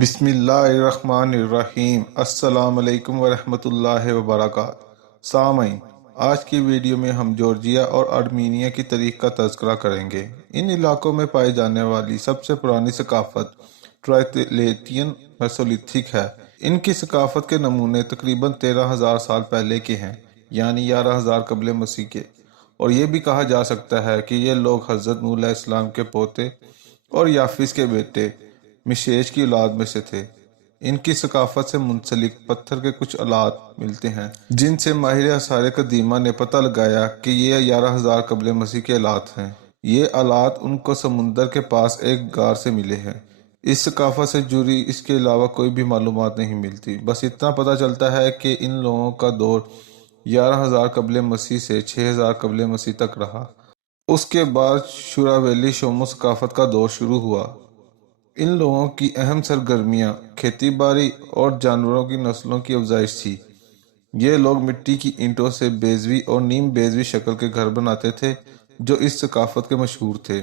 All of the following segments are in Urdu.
بسم اللہ الرحمن الرحیم۔ السلام علیکم ورحمۃ اللہ وبرکاتہ۔ سامعین، آج کی ویڈیو میں ہم جورجیا اور آرمینیا کی تاریخ کا تذکرہ کریں گے۔ ان علاقوں میں پائی جانے والی سب سے پرانی ثقافت ٹرائلیتین میسولیتھک ہے۔ ان کی ثقافت کے نمونے تقریباً 13,000 سال پہلے کے ہیں، یعنی 11,000 قبل مسیح کے، اور یہ بھی کہا جا سکتا ہے کہ یہ لوگ حضرت نوح علیہ السلام کے پوتے اور یافس کے بیٹے مشیش کی اولاد میں سے تھے۔ ان کی ثقافت سے منسلک پتھر کے کچھ آلات ملتے ہیں جن سے ماہر آثار قدیمہ نے پتہ لگایا کہ یہ 11,000 قبل مسیح کے آلات ہیں۔ یہ آلات ان کو سمندر کے پاس ایک غار سے ملے ہیں۔ اس ثقافت سے جڑی اس کے علاوہ کوئی بھی معلومات نہیں ملتی، بس اتنا پتہ چلتا ہے کہ ان لوگوں کا دور 11,000 قبل مسیح سے 6,000 قبل مسیح تک رہا۔ اس کے بعد شوراویلی شومو ثقافت کا دور شروع ہوا۔ ان لوگوں کی اہم سرگرمیاں کھیتی باڑی اور جانوروں کی نسلوں کی افزائش تھی۔ یہ لوگ مٹی کی اینٹوں سے بیضوی اور نیم بیضوی شکل کے گھر بناتے تھے جو اس ثقافت کے مشہور تھے۔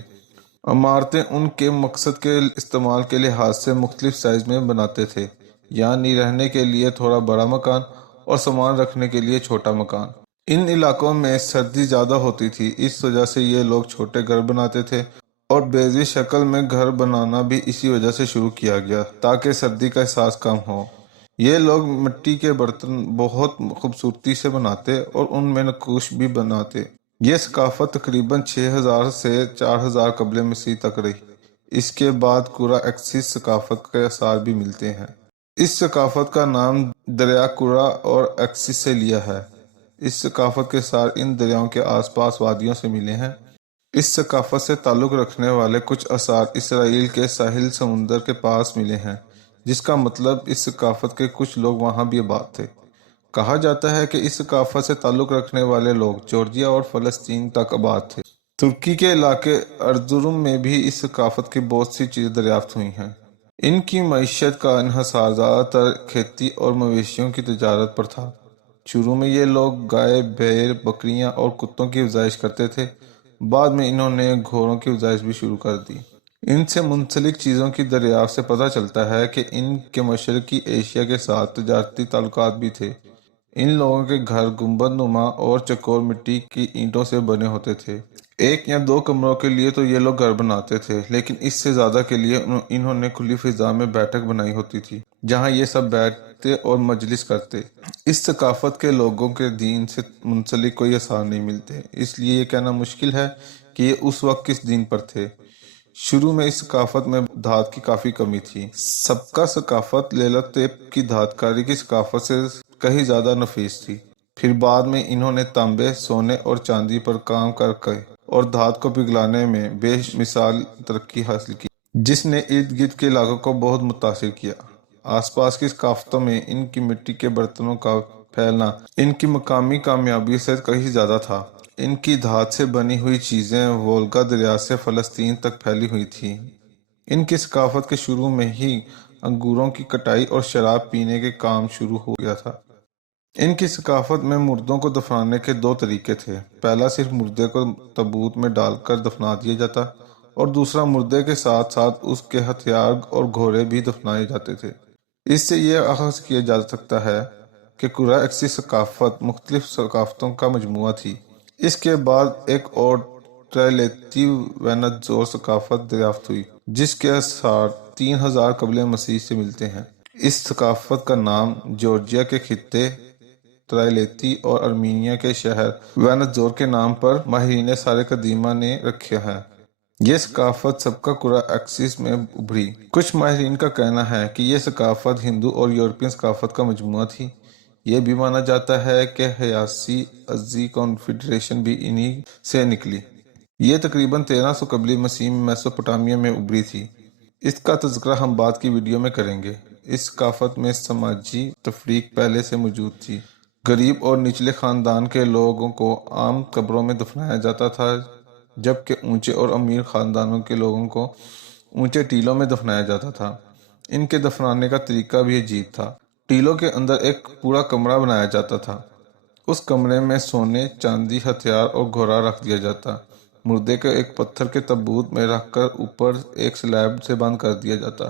عمارتیں ان کے مقصد کے استعمال کے لحاظ سے مختلف سائز میں بناتے تھے، یعنی رہنے کے لیے تھوڑا بڑا مکان اور سامان رکھنے کے لیے چھوٹا مکان۔ ان علاقوں میں سردی زیادہ ہوتی تھی، اس وجہ سے یہ لوگ چھوٹے گھر بناتے تھے، اور بیضوی شکل میں گھر بنانا بھی اسی وجہ سے شروع کیا گیا تاکہ سردی کا احساس کم ہو۔ یہ لوگ مٹی کے برتن بہت خوبصورتی سے بناتے اور ان میں نقوش بھی بناتے۔ یہ ثقافت تقریباً 6,000 سے 4,000 قبل مسیح تک رہی۔ اس کے بعد قرہ ایکسس ثقافت کے آثار بھی ملتے ہیں۔ اس ثقافت کا نام دریا قرہ اور ایکسس سے لیا ہے۔ اس ثقافت کے آثار ان دریاؤں کے آس پاس وادیوں سے ملے ہیں۔ اس ثقافت سے تعلق رکھنے والے کچھ آثار اسرائیل کے ساحل سمندر کے پاس ملے ہیں، جس کا مطلب اس ثقافت کے کچھ لوگ وہاں بھی آباد تھے۔ کہا جاتا ہے کہ اس ثقافت سے تعلق رکھنے والے لوگ جورجیا اور فلسطین تک آباد تھے۔ ترکی کے علاقے ارزرم میں بھی اس ثقافت کی بہت سی چیزیں دریافت ہوئی ہیں۔ ان کی معیشت کا انحصار زیادہ تر کھیتی اور مویشیوں کی تجارت پر تھا۔ شروع میں یہ لوگ گائے، بھیڑ، بکریاں اور کتوں کی افزائش کرتے تھے، بعد میں انہوں نے گھوڑوں کی افزائش بھی شروع کر دی۔ ان سے منسلک چیزوں کی دریافت سے پتہ چلتا ہے کہ ان کے مشرقی ایشیا کے ساتھ تجارتی تعلقات بھی تھے۔ ان لوگوں کے گھر گنبد نما اور چوکور مٹی کی اینٹوں سے بنے ہوتے تھے۔ ایک یا دو کمروں کے لیے تو یہ لوگ گھر بناتے تھے، لیکن اس سے زیادہ کے لیے انہوں نے کھلی فضا میں بیٹھک بنائی ہوتی تھی جہاں یہ سب بیٹھتے اور مجلس کرتے۔ اس ثقافت کے لوگوں کے دین سے منسلک کوئی آثار نہیں ملتے، اس لیے یہ کہنا مشکل ہے کہ یہ اس وقت کس دین پر تھے۔ شروع میں اس ثقافت میں دھات کی کافی کمی تھی۔ سبکا ثقافت لیلت تیپ کی دھات کاری کی ثقافت سے کہیں زیادہ نفیس تھی۔ پھر بعد میں انہوں نے تانبے، سونے اور چاندی پر کام کر کے اور دھات کو پگھلانے میں بے مثال ترقی حاصل کی، جس نے ارد گرد کے علاقوں کو بہت متاثر کیا۔ آس پاس کی ثقافتوں میں ان کی مٹی کے برتنوں کا پھیلنا ان کی مقامی کامیابی سے کہیں زیادہ تھا۔ ان کی دھات سے بنی ہوئی چیزیں وولگا دریا سے فلسطین تک پھیلی ہوئی تھیں۔ ان کی ثقافت کے شروع میں ہی انگوروں کی کٹائی اور شراب پینے کے کام شروع ہو گیا تھا۔ ان کی ثقافت میں مردوں کو دفنانے کے دو طریقے تھے۔ پہلا صرف مردے کو تابوت میں ڈال کر دفنا دیا جاتا، اور دوسرا مردے کے ساتھ ساتھ اس کے ہتھیار اور گھوڑے بھی دفنائے جاتے تھے۔ اس سے یہ اخذ کیا جا سکتا ہے کہ قرہ ایکسس ثقافت مختلف ثقافتوں کا مجموعہ تھی۔ اس کے بعد ایک اور ٹرائلیتی وینتزور ثقافت دریافت ہوئی، جس کے آثار 3,000 قبل مسیح سے ملتے ہیں۔ اس ثقافت کا نام جورجیا کے خطے ٹرائلیتی اور آرمینیا کے شہر وینتزور کے نام پر ماہرین آثار قدیمہ نے رکھا ہے۔ یہ ثقافت سبکا قرہ ایکسس میں ابھری۔ کچھ ماہرین کا کہنا ہے کہ یہ ثقافت ہندو اور یورپین ثقافت کا مجموعہ تھی۔ یہ بھی مانا جاتا ہے کہ حیاسی ازی کنفیڈریشن بھی انہی سے نکلی۔ یہ تقریباً 1300 قبل مسیح میں میسوپوٹامیہ میں ابھری تھی۔ اس کا تذکرہ ہم بعد کی ویڈیو میں کریں گے۔ اس ثقافت میں سماجی تفریق پہلے سے موجود تھی۔ غریب اور نچلے خاندان کے لوگوں کو عام قبروں میں دفنایا جاتا تھا، جبکہ اونچے اور امیر خاندانوں کے لوگوں کو اونچے ٹیلوں میں دفنایا جاتا تھا۔ ان کے دفنانے کا طریقہ بھی عجیب تھا۔ ٹیلوں کے اندر ایک پورا کمرہ بنایا جاتا تھا۔ اس کمرے میں سونے، چاندی، ہتھیار اور گھوڑا رکھ دیا جاتا۔ مردے کو ایک پتھر کے تابوت میں رکھ کر اوپر ایک سلیب سے بند کر دیا جاتا۔